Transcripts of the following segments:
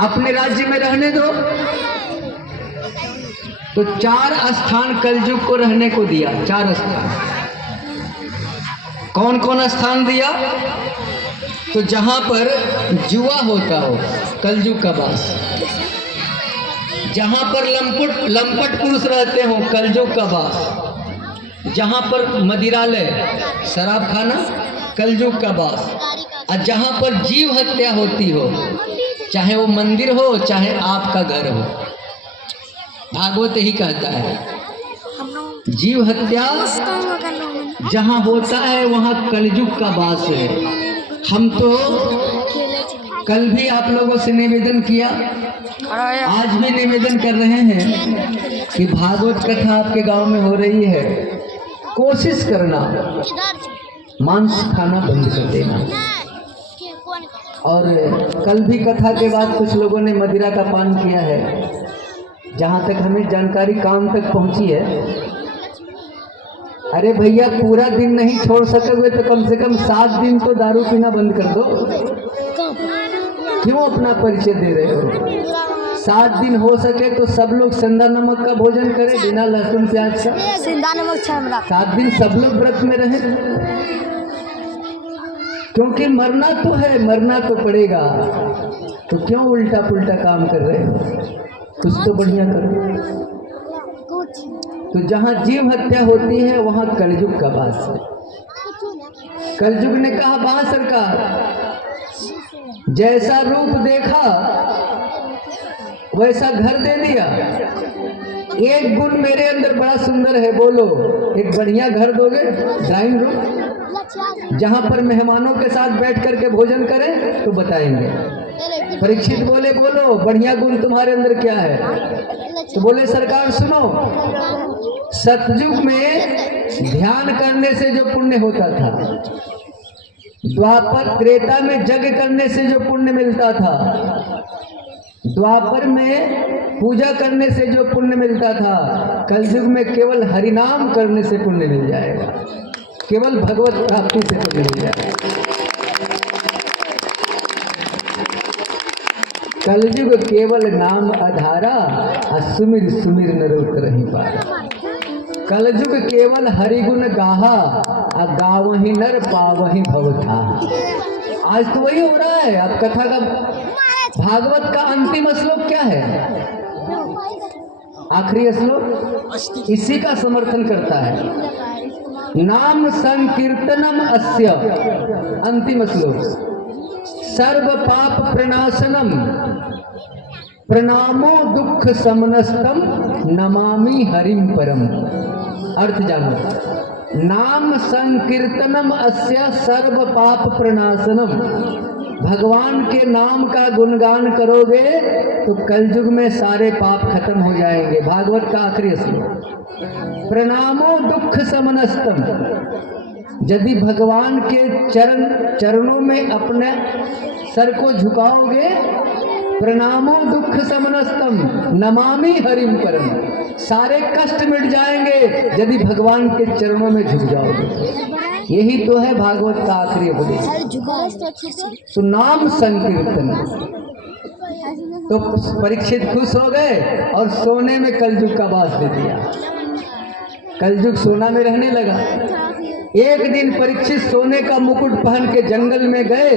अपने राज्य में रहने दो। तो 4 स्थान कलयुग को रहने को दिया। 4 स्थान। कौन कौन स्थान दिया? तो जहां पर जुआ होता हो, कलयुग का वास। जहां पर लंपट पुरुष रहते हो, कलयुग का वास। जहां पर मदिरालय, शराब खाना, कलयुग का वास। और जहां पर जीव हत्या होती हो, चाहे वो मंदिर हो चाहे आपका घर हो, भागवत ही कहता है जीव हत्या जहां होता है वहां कलयुग का वास है। हम तो कल भी आप लोगों से निवेदन किया, आज भी निवेदन कर रहे हैं कि भागवत कथा आपके गांव में हो रही है, कोशिश करना मांस खाना बंद कर देना। और कल भी कथा के बाद कुछ लोगों ने मदिरा का पान किया है। जहाँ तक हमें जानकारी काम तक पहुँची है, अरे भैया पूरा दिन नहीं छोड़ सकोगे तो कम से कम 7 दिन तो दारू पीना बंद कर दो। क्यों अपना परिचय दे रहे हो? 7 दिन हो सके तो सब लोग सेंधा नमक का भोजन करें, बिना लहसुन प्याज का। सेंधा नमक 7 दिन सब लोग व्रत में रहे, क्योंकि मरना तो है, मरना तो पड़ेगा। तो क्यों उल्टा पुल्टा काम कर रहे हो? कुछ तो बढ़िया करो। तो जहाँ जीव हत्या होती है वहाँ कलयुग का वास है। कलयुग ने कहा वहाँ सरकार, जैसा रूप देखा वैसा घर दे दिया। एक गुण मेरे अंदर बड़ा सुंदर है, बोलो एक बढ़िया घर दोगे, ड्राइंग रूम, जहाँ पर मेहमानों के साथ बैठ करके भोजन करें तो बताएंगे। परीक्षित बोले बोलो बढ़िया गुण तुम्हारे अंदर क्या है? तो बोले सरकार सुनो, सतयुग में ध्यान करने से जो पुण्य होता था, द्वापर त्रेता में यज्ञ करने से जो पुण्य मिलता था, द्वापर में पूजा करने से जो पुण्य मिलता था, कलयुग में केवल हरिनाम करने से पुण्य मिल जाएगा, केवल भगवत प्राप्ति से पुण्य मिल जाएगा। कलयुग केवल नाम आधारा, सुमिर सुमिर नरोत्तर ही पारा। कलयुग केवल हरिगुण गाहा, गावहि नर पावहि भवथा। आज तो वही हो रहा है। अब कथा का भागवत का अंतिम श्लोक क्या है? आखिरी श्लोक इसी का समर्थन करता है। नाम संकीर्तनम अस्य, अंतिम श्लोक, सर्व पाप प्रणाशनम प्रणामो दुख समनस्तम नमामि हरिम परम। अर्थ जानो, नाम संकीर्तनम अस्य सर्व पाप प्रणाशनम। भगवान के नाम का गुणगान करोगे तो कलयुग में सारे पाप खत्म हो जाएंगे। भागवत का आखिरी श्लोक, प्रणामो दुख समनस्तम। यदि भगवान के चरणों में अपने सर को झुकाओगे, प्रणामो दुख समनस्तम नमामि हरिम परम, सारे कष्ट मिट जाएंगे यदि भगवान के चरणों में झुक जाओगे। यही तो है भागवत का आखिरी उपदेश। तो नाम संकीर्तन। तो परीक्षित खुश हो गए और सोने में कलयुग का वास दे दिया। कलयुग सोना में रहने लगा। एक दिन परीक्षित सोने का मुकुट पहन के जंगल में गए,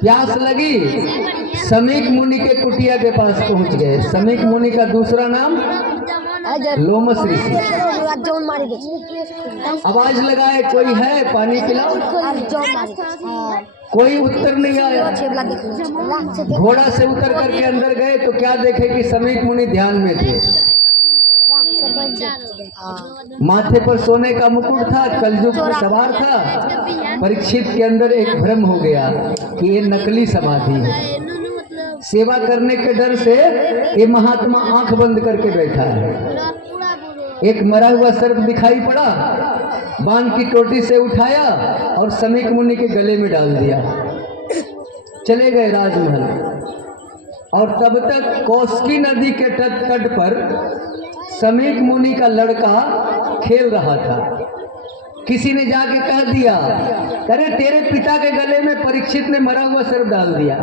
प्यास लगी, समीक मुनि के कुटिया के पास पहुंच गए। समीक मुनि का दूसरा नाम लोमस ऋषि। आवाज लगाए, कोई है पानी पिलाओ? कोई उत्तर नहीं आया। घोड़ा से उतर करके अंदर गए तो क्या देखे कि समीक मुनि ध्यान में थे। माथे पर सोने का मुकुट था, कलयुग में सवार था। परीक्षित के अंदर एक भ्रम हो गया कि ये नकली समाधि है। सेवा करने के डर से ये महात्मा आंख बंद करके बैठा है। एक मरा हुआ सर्प दिखाई पड़ा, बाण की टोटी से उठाया और समीक मुनि के गले में डाल दिया। चले गए राजमहल। और तब तक कौशिकी नदी के तट पर समीक मुनि का लड़का खेल रहा था। किसी ने जाके कह दिया, अरे तेरे पिता के गले में परीक्षित ने मरा हुआ सर्प डाल दिया।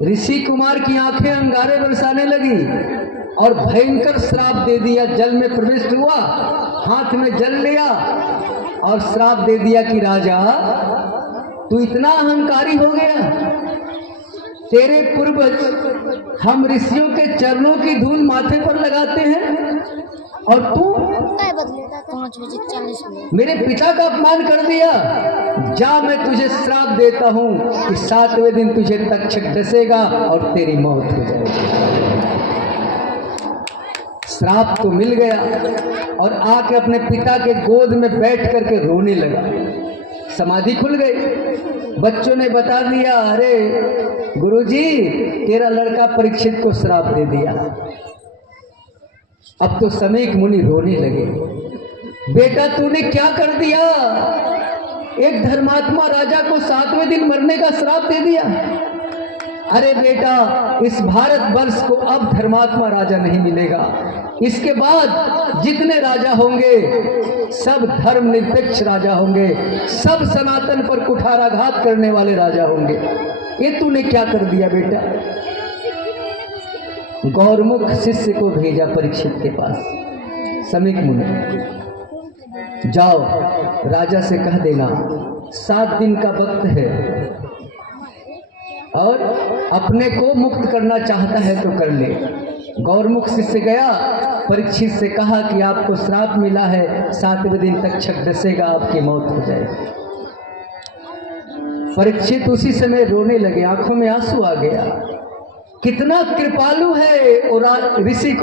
ऋषि कुमार की आंखें अंगारे बरसाने लगी और भयंकर श्राप दे दिया। जल में प्रविष्ट हुआ, हाथ में जल लिया और श्राप दे दिया कि राजा तू इतना अहंकारी हो गया, तेरे पूर्वज हम ऋषियों के चरणों की धूल माथे पर लगाते हैं और तू मेरे पिता का अपमान कर दिया। जा, मैं तुझे श्राप देता हूं कि 7वें दिन तुझे तक्षक डसेगा और तेरी मौत हो जाएगी। श्राप तो मिल गया और आके अपने पिता के गोद में बैठ करके रोने लगा। समाधि खुल गई। बच्चों ने बता दिया, अरे गुरुजी तेरा लड़का परीक्षित को श्राप दे दिया। अब तो समीक मुनि रोने लगे, बेटा तूने क्या कर दिया, एक धर्मात्मा राजा को 7वें दिन मरने का श्राप दे दिया। अरे बेटा, इस भारत वर्ष को अब धर्मात्मा राजा नहीं मिलेगा, इसके बाद जितने राजा होंगे सब धर्मनिरपेक्ष राजा होंगे, सब सनातन पर कुठाराघात करने वाले राजा होंगे। ये तूने क्या कर दिया बेटा? गौरमुख शिष्य को भेजा परीक्षित के पास, समीक मुनि जाओ राजा से कह देना 7 दिन का वक्त है और अपने को मुक्त करना चाहता है तो कर ले। गौरमुख शिष्य गया, परीक्षित से कहा कि आपको श्राप मिला है, 7वें दिन तक्षक डसेगा, आपकी मौत हो जाएगी। परीक्षित उसी समय रोने लगे, आंखों में आंसू आ गया। कितना कृपालु है और ऋषि को